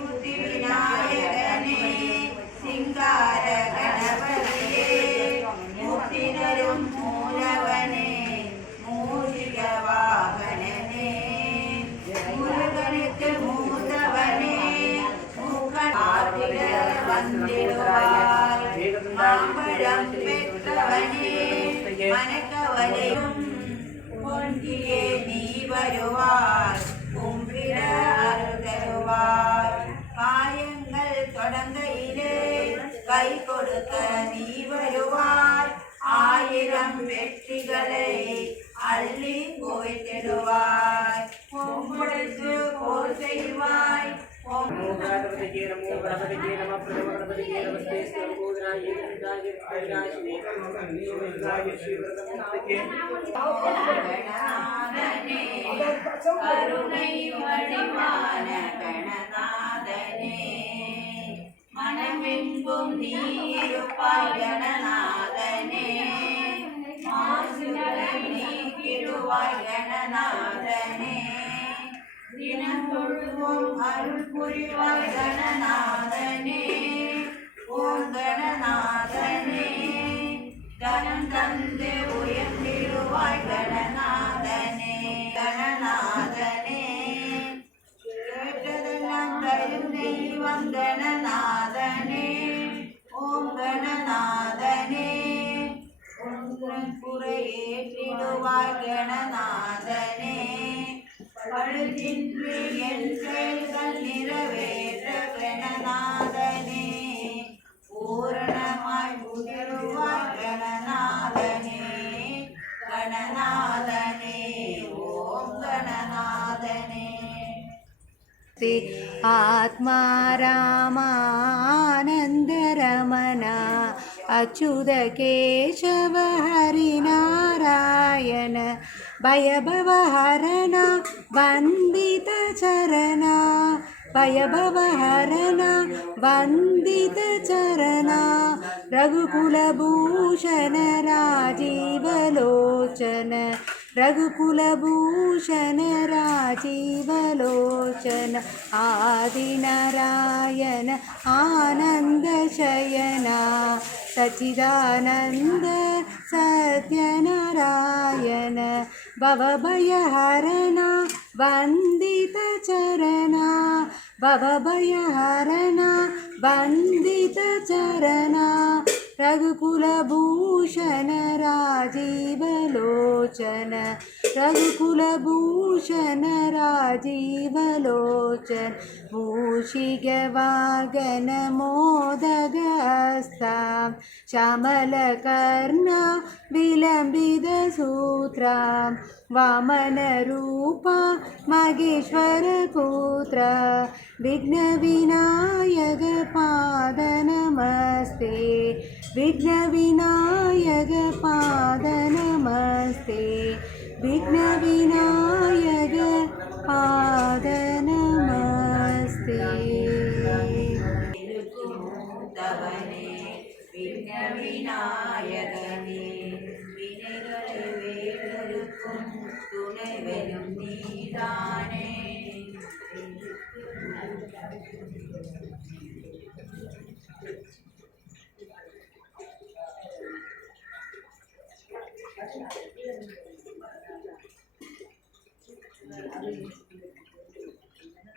மூர்த்தி விநாயகனே சிங்கார கணபதியே மூர்த்தி தரும் மூலவனே மூஷிக வாகனனே முருகனுக்கு மூத்தவனே மூக்கனார்த்திக வந்திடுவாய் மாம்பழம் பெற்றவனே மனக்கவலையும் பொன்றியே நீ வருவாய் கும்பிட அருள் தருவாய் காயங்கள் தொடங்கையிலே கை கொடுக்க நீ வருவாய் ஆயிரம் வெற்றிகளை அள்ளி போய்த்திடுவாய் பொம்புடுத்து போர் செய்வாய் गणपति नमो गणपति नमः प्रथम गणपति नमस्ते सर्वोदराय विदाय विनाशिने विदाय श्री व्रतमुक्तिके गणनादने करुणै वडिवान गणनादने मनमेंगुम நீருப்பாய் गणनादने மாசுகளை நீக்கிடுவாய் गणनादने தினம் தொழுவோம் அருள் புரிவாய் கணநாதனே ஓம் கணநாதனே கணம் தந்து உயர்ந்திடுவாய் கணநாதனே கணநாதனே கேட்டதெல்லாம் தரும் தெய்வம் கணநாதனே ஓம் கணநாதனே ஒன்றும் குறையேற்றிடுவாய் கணநாதனே பழுதின்றி என் செயல்கள் நிறைவேற்ற கணநாதனே பூரணமாய் உதிருவாய் கணநாதனே கணநாதனே ஓம் கணநாதனே आत्मा रामानंद रमणा अच्युत केशव हरिनारायण भयभवहरण वंदित चरण भयभवहरण वंदित चरण रघुकुलभूषण राजीवलोचन रघुकुलभूषण राजीवलोचन आदिनारायण आनन्दशयना सच्चिदानन्द सत्यनारायण भवभयहरण वन्दित चरण भवभयहरण वन्दित चरण रघुकुलभूषण राजीवलोचन रघुकुलभूषण राजीवलोचन मूषिकवाहन मोदगहस्तां श्यामलकर्णा विलम्बितसूत्रां वामनरूपा महेश्वरपुत्रा विघ्नविनायक पाद नमस्ते विघ्नविनायक पाद नमस्ते विघ्नविनायक पाद नमस्ते விநாயகனே வினைகளை வேறறுக்கும் துணைவரும் நீதானே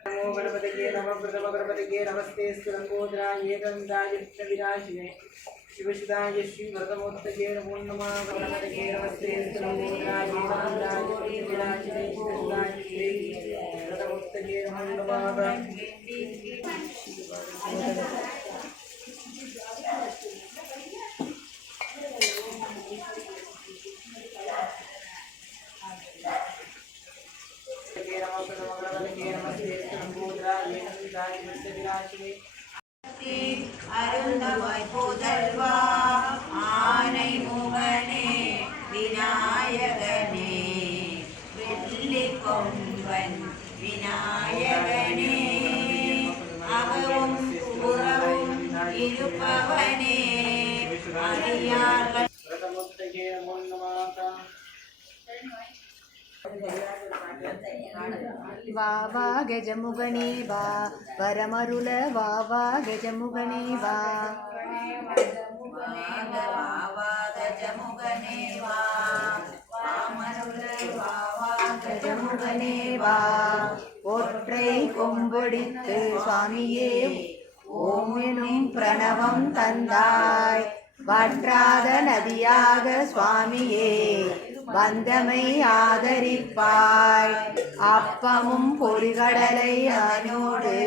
नमो गणपतये नमः प्रथम गणपतये नमस्ते स्कंदोदराय गंधाय विनाशिने शिवसुदाय श्री व्रतमुक्तये नमो नमः गणपतये नमस्ते स्कंदोदराय गंधाय विनाशिने शिवसुदाय श्री व्रतमुक्तये नमो नमः அருந்தவாய் புதல்வா ஆனை முகனே விநாயகனே வெள்ளி கொம்பன் விநாயகனே அகவும் புறவும் இருப்பவனே அடியார்கள் வா வா கஜமுகனே வா வரமருள வா வா கஜமுகனே வா கஜமுகனே வா கஜமுகனே வா ஒற்றை கொம்பொடித்து சுவாமியே ஓம் எனும் பிரணவம் தந்தாய் வற்றாத நதியாக சுவாமியே வந்தமை ஆதரிப்பாய் அப்பமும் பொறிகடலை அதனோடு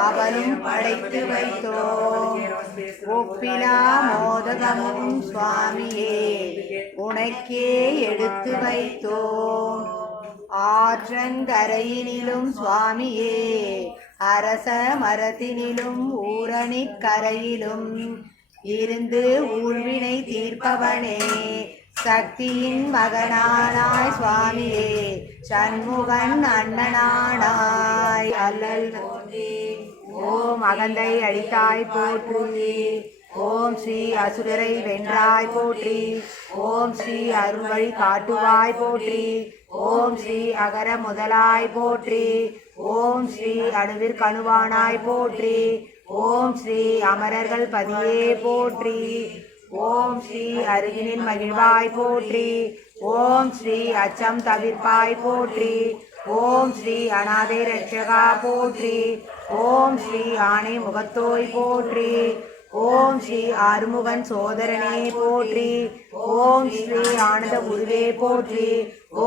அவளும் படைத்து வைத்தோம் ஒப்பிலா மோதகமும் சுவாமியே உனக்கே எடுத்து வைத்தோம் ஆற்றங்கரையினிலும் சுவாமியே அரச மரத்தினிலும் ஊரணிக் கரையிலும் இருந்து ஊழ்வினை தீர்ப்பவனே சக்தியின் மகனானாய் சுவாமியே சண்முகன் அண்ணனானாய் அல்லல் ஓம் அகந்தை அடித்தாய் போற்றி ஓம் ஸ்ரீ அசுரரை வென்றாய் போற்றி ஓம் ஸ்ரீ அருள்வழி காட்டுவாய் போற்றி ஓம் ஸ்ரீ அகர முதலாய் போற்றி ஓம் ஸ்ரீ அணுவிற்கணுவானாய் போற்றி ஓம் ஸ்ரீ அமரர்கள் பதியே போற்றி ஓம் ஸ்ரீ அருகினில் மகிழ்வாய் போற்றி ஓம் ஸ்ரீ அச்சம் தவிர்ப்பாய் போற்றி ஓம் ஸ்ரீ அநாதை ரட்சகா போற்றி ஓம் ஸ்ரீ ஆணை முகத்தோய் போற்றி ஓம் ஸ்ரீ ஆறுமுகன் சோதரனே போற்றி ஓம் ஸ்ரீ ஆனந்த குருவே போற்றி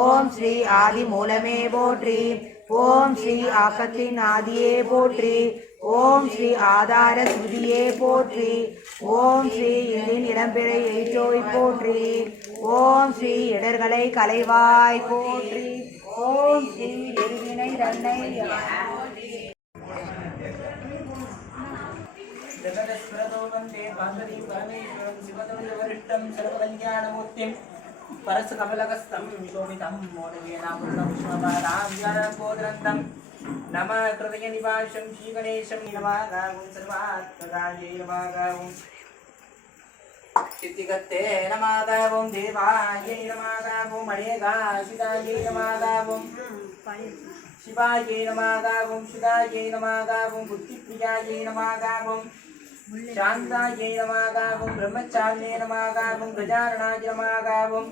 ஓம் ஸ்ரீ ஆதி மூலமே போற்றி ஓம் ஸ்ரீ ஆக்கத்தின் ஆதியே போற்றி ஓம் ஸ்ரீ ஆதார ஸ்ருதியே போற்றி ஓம் ஸ்ரீ எண்ணின் இடம்பெறை எயிற்றோய் போற்றி ஓம் ஸ்ரீ இடர்களை கலைவாய் போற்றி ஓம் ஸ்ரீ எருவினை தன்னை जगदस्मरतो वन्दे पार्वतीं परमेश्वरं शिवतनुजवरिष्ठं सर्वकल्याणमूर्तिं परसकमलकस्तं शोभितं मोदकेनामृतपुष्पपादाब्जारम्भोदरन्तं नमः कृतयनिवासं श्रीगणेशं नमागावं सर्वात्मकायै नमागावं सिद्धिकर्ते नमागावं देवायै नमागावं अनेकाशितायै नमागावं शिवायै नमागावं सुधायै नमागावं बुद्धिप्रियायै नमागावं शान्तायै नमागावं ब्रह्मचार्ये नमागावं गजाननाय नमागावं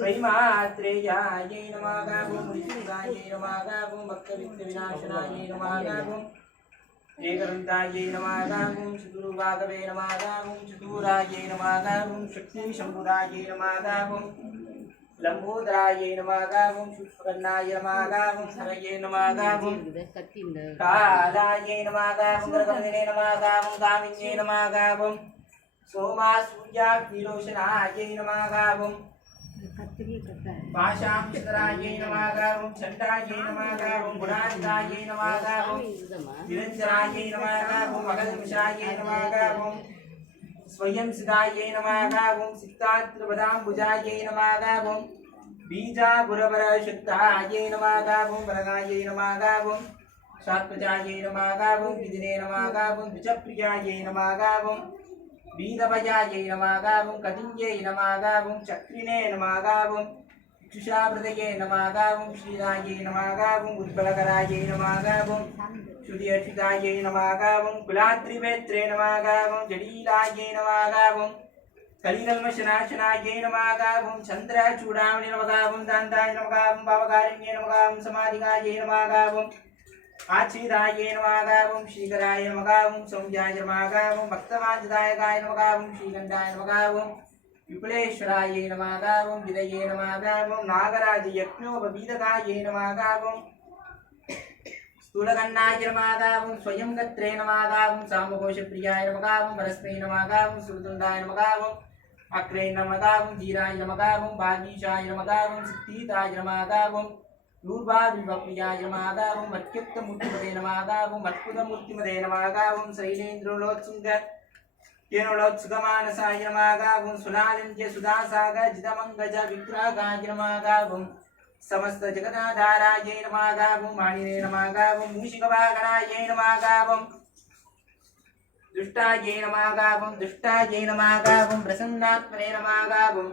वैमात्रेयायै नमागावं मृत्युदायै नमागावं भक्तविघ्नविनाशनायै नमागावं एकदन्तायै नमागावं चतुर्भागवे नमागावं चतुरायै नमागावं शक्तिशम्भुरायै नमागावं लंबोदरायै नमागावं शुष्कन्नाय नमागावं हरये नमागावं कालायै नमागावं गरगमने नमागावं गामिन्ये नमागावं सोमासूर्याग्निरोशनायै नमागावं पाशांशधरायै नमागावं चण्डायै नमागावं गुणान्तायै नमागावं निरञ्जनायै नमागावं मगधविषायै नमागावं स्वयं सिद्धायै नमागावं सिद्धात्रपदाम्बुजायै नमागावं बीजापुरपरशक्तायै नमागावं वरदायै नमागावं सात्वजायै नमागावं विदिने नमागावं द्विजप्रियायै नमागावं वीरभयायै नमागावं कदिन्यै नमागावं चक्रिणे नमागावं इक्षुषावृतये नमागावं श्रीरायै नमागावं उज्ज्वलकरायै नमागावं श्रुतिअर्चितायै नमागावं कुलात्रिवेत्रे नमागावं जडीलायै नमागावं कलिकल्मषनाशनायै नमागावं चन्द्रचूडामणि नमगावं दान्ताय नमगावं भावकारिण्ये नमगावं समाधिकायै नमगावं आच्छिदायै नमगावं श्रीकराय नमगावं सौम्याय नमगावं भक्तवाञ्छदायकाय नमगावं श्रीगण्डाय नमगावं विपुलेश्वरायै नमगावं विदये नमगावं नागराजयज्ञोपवीदकायै नमगावं स्थूलकन्नाय नमगावं स्वयं गत्रे नमगावं सामघोषप्रियाय नमगावं परस्मै नमगावं सुरदुण्डाय नमगावं अक्रे नमगावं धीराय नमगावं भागीशाय नमगावं सिद्धिदाय नमगावं दूर्वाविप्रियाय नमगावं मत्युक्तमूर्तिमते नमगावं मत्कुतमूर्तिमते नमगावं शैलेन्द्रोलोत्सुङ्ग केनोलोत्सुकमानसाय नमगावं सुलालिन्य सुधासागर जितमङ्गज विग्रहाय नमगावं समस्त जगदाधारायै नमगावं माणिने नमगावं मूषिकवाहनायै नमगावं दुष्टायै नमगावं दुष्टायै नमगावं प्रसन्नात्मने नमगावं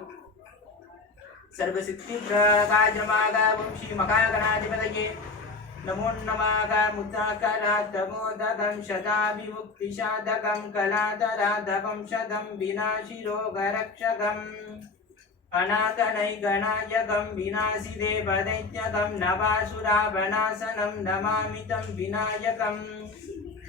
सर्वसिद्धिप्रदायमागा वंशी महागणाधिपतये नमो नमः मुक्ताकरात्तमोदकं शताभिमुक्तिसाधकं कलातराधकं शतं विनाशिरोगरक्षकम् अनाथनैगणायकं विनाशिदेवदैत्यकं नवासुरावनाशनं नमामि तं विनायकं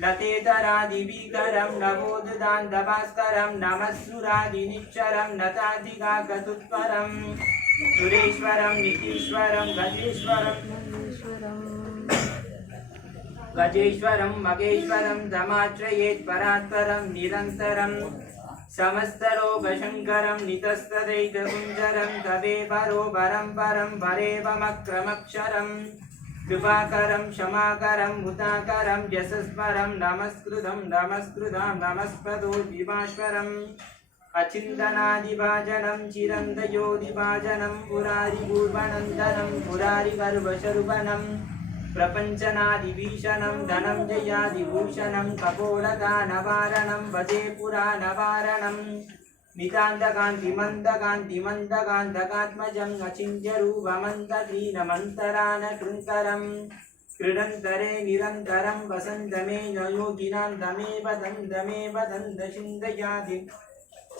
नतेतरादिविकरं नवोददान्तभास्करं नमस्सुरादिनिच्चरं नताधिकाकतुत्परं सुरेश्वरं नितीश्वरं गजेश्वरं मगेश्वरं धमाश्रयेत् परात्परं निरन्तरं समस्तरोगशङ्करं नितस्तदैककुञ्जरं तवेपरो परं वरेवमक्रमक्षरं कृपाकरं क्षमाकरं मुताकरं यशस्वरं नमस्कृतं नमस्पदो दिवाश्वरम् अचिन्तनादिभाजनं चिरन्तयोदिभाजनं पुरारिपूर्वनन्दनं पुरारिगर्भशरुवनं प्रपञ्चनादिभीषणं धनञ्जयादिभूषणं कपोलदानवारणं भजे पुराणवारणं नितान्तकान्तिमन्तकान्तिमन्तकान्तकात्मजम् अचिन्त्यरूपमन्तक्रीडमन्तरानकृन्तरं क्रीडन्तरे निरन्तरं वसन्तमे योगिनां दमेव दन्दचिन्तयादि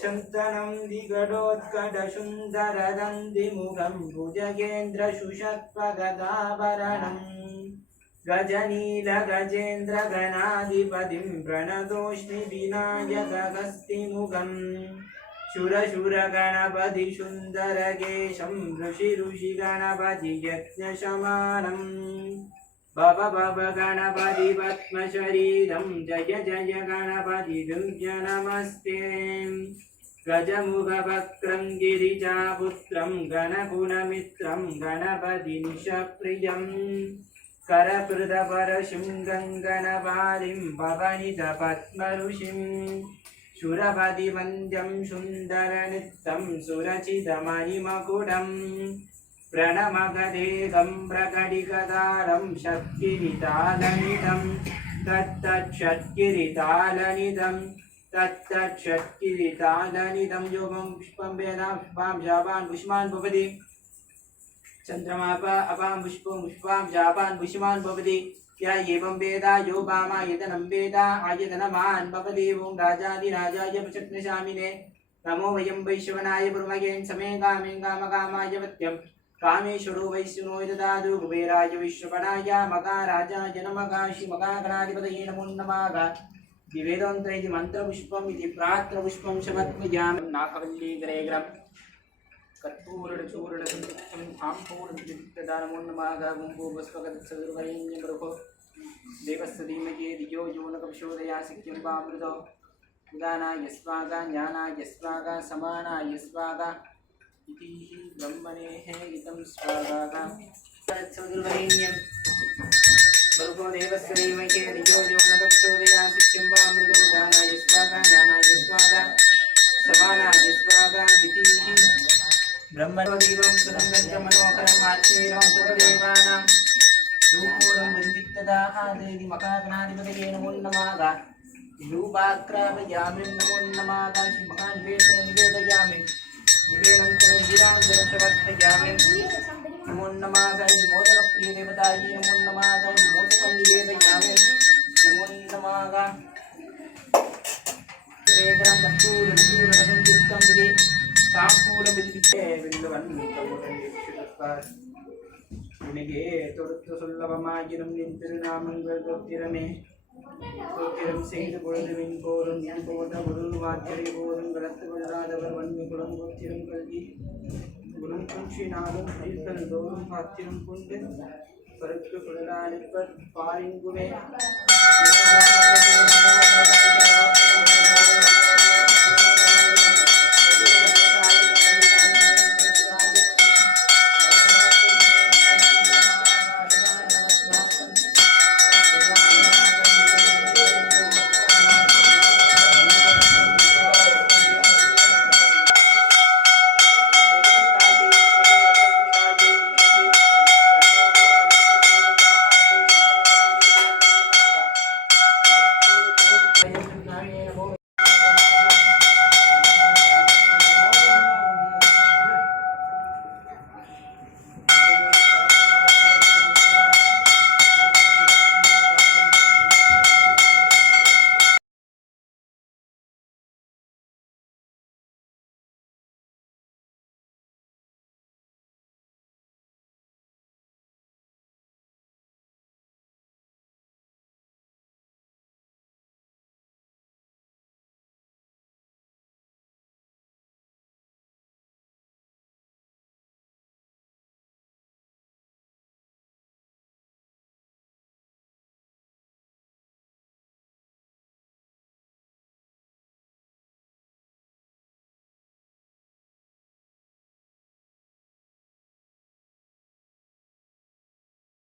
चन्तनं दिगडोत्कटसुन्दरदन्दिमुखं भुजगेन्द्रशुषत्वगदाभरणं गजनीलगजेन्द्रगणाधिपतिं प्रणतोऽस्मि विनायकहस्तिमुखं शूरशूरगणपतिसुन्दरकेशं ऋषिगणपति यज्ञशमानम् भव गणपति पद्मशरीरं जय गणपति तुभ्य नमस्ते गजमुखवक्त्रं गिरिजापुत्रं गणगुणमित्रं गणपतिनिशप्रियं करपृथपरशुं गङ्गणपालिं भवनितपद्मऋषिं सुरपतिवन्द्यं सुन्दरनित्यं सुरचितमणिमकुटम् प्रणमगदेगं प्रकटिकदारं षट्किरीटालनिदं तत्तत्षट्किरीटालनिदं योगं पुष्पं वेदां पुष्पां जापान् पुष्पान् भवति चन्द्रमाप अपां पुष्पां जापान् पुष्पान् भवति या एवं वेदा यो वामायतनं वेदा आयतनमान् भवति ओं राजाधिराजाय प्रचक्नशामिने नमो वयं वैश्वनाय ब्रह्मयेन समे कामेन कामकामाय वत्यम् कामेश्वरो वैश्वनो ददातु कुबेराय विश्वपणाय मकाराजाय नमः श्रीमकागणाधिपतये नमो नमः दिवेदोऽन्त्रैति मन्त्रपुष्पम् इति प्रात्रपुष्पं समर्पयामि नागवल्लीकरेग्रं कर्पूरचूर्णसंयुक्तं थाम्पूर्णदीप्तदा नमो नमः गुम्बुपुष्पगतसदुर्वरेण्यं बृहो देवस्य धीमहि धियो यो न प्रचोदयात् शक्यं वामृतो उदानाय स्वाहा ज्ञानाय स्वाहा समानाय स्वाहा इति ब्रह्मणेः इदं स्वाहा सदुर्वरेण्यं भर्गो देवस्य धीमहि धियो यो न प्रचोदयात् शक्यं वामृतो उदानाय स्वाहा ज्ञानाय स्वाहा समानाय स्वाहा इति ब्रह्मणो देवं सुरंगत्र मनोहरम् आत्मीयं सर्वदेवानां रूपोरं वन्दितदा देवी मकागणाधिपतये नमो नमः रूपाक्रामयामि नमो नमः श्रीमकानिवेदयामि निवेदनन्तरं गिरान्तरशवर्तयामि नमो नमः मोदकप्रियदेवतायै नमो नमः मोदकं निवेदयामि नमो नमः रेग्रं कस्तूरनसूरनसंयुक्तं विदे ताम्बूलबिल्लिके विल्लवन्मुक्तमुदयेक्षुतत्वात् निनगे தொடுத்து சொல்லவமாகிரும் நின் திருநாமங்கள் தொத்திரமே தொத்திரம் செய்து பொழுதுவின் போரும் என் போத குரு வார்த்தை போரும் கடத்து கொள்ளாதவர் வன்மை குலம் கோத்திரம் கல்வி குலம் குன்றினாலும் அழித்தல் தோறும் பாத்திரம் கொண்டு பருக்கு குழலாளிப்பர் பாரிங்குமே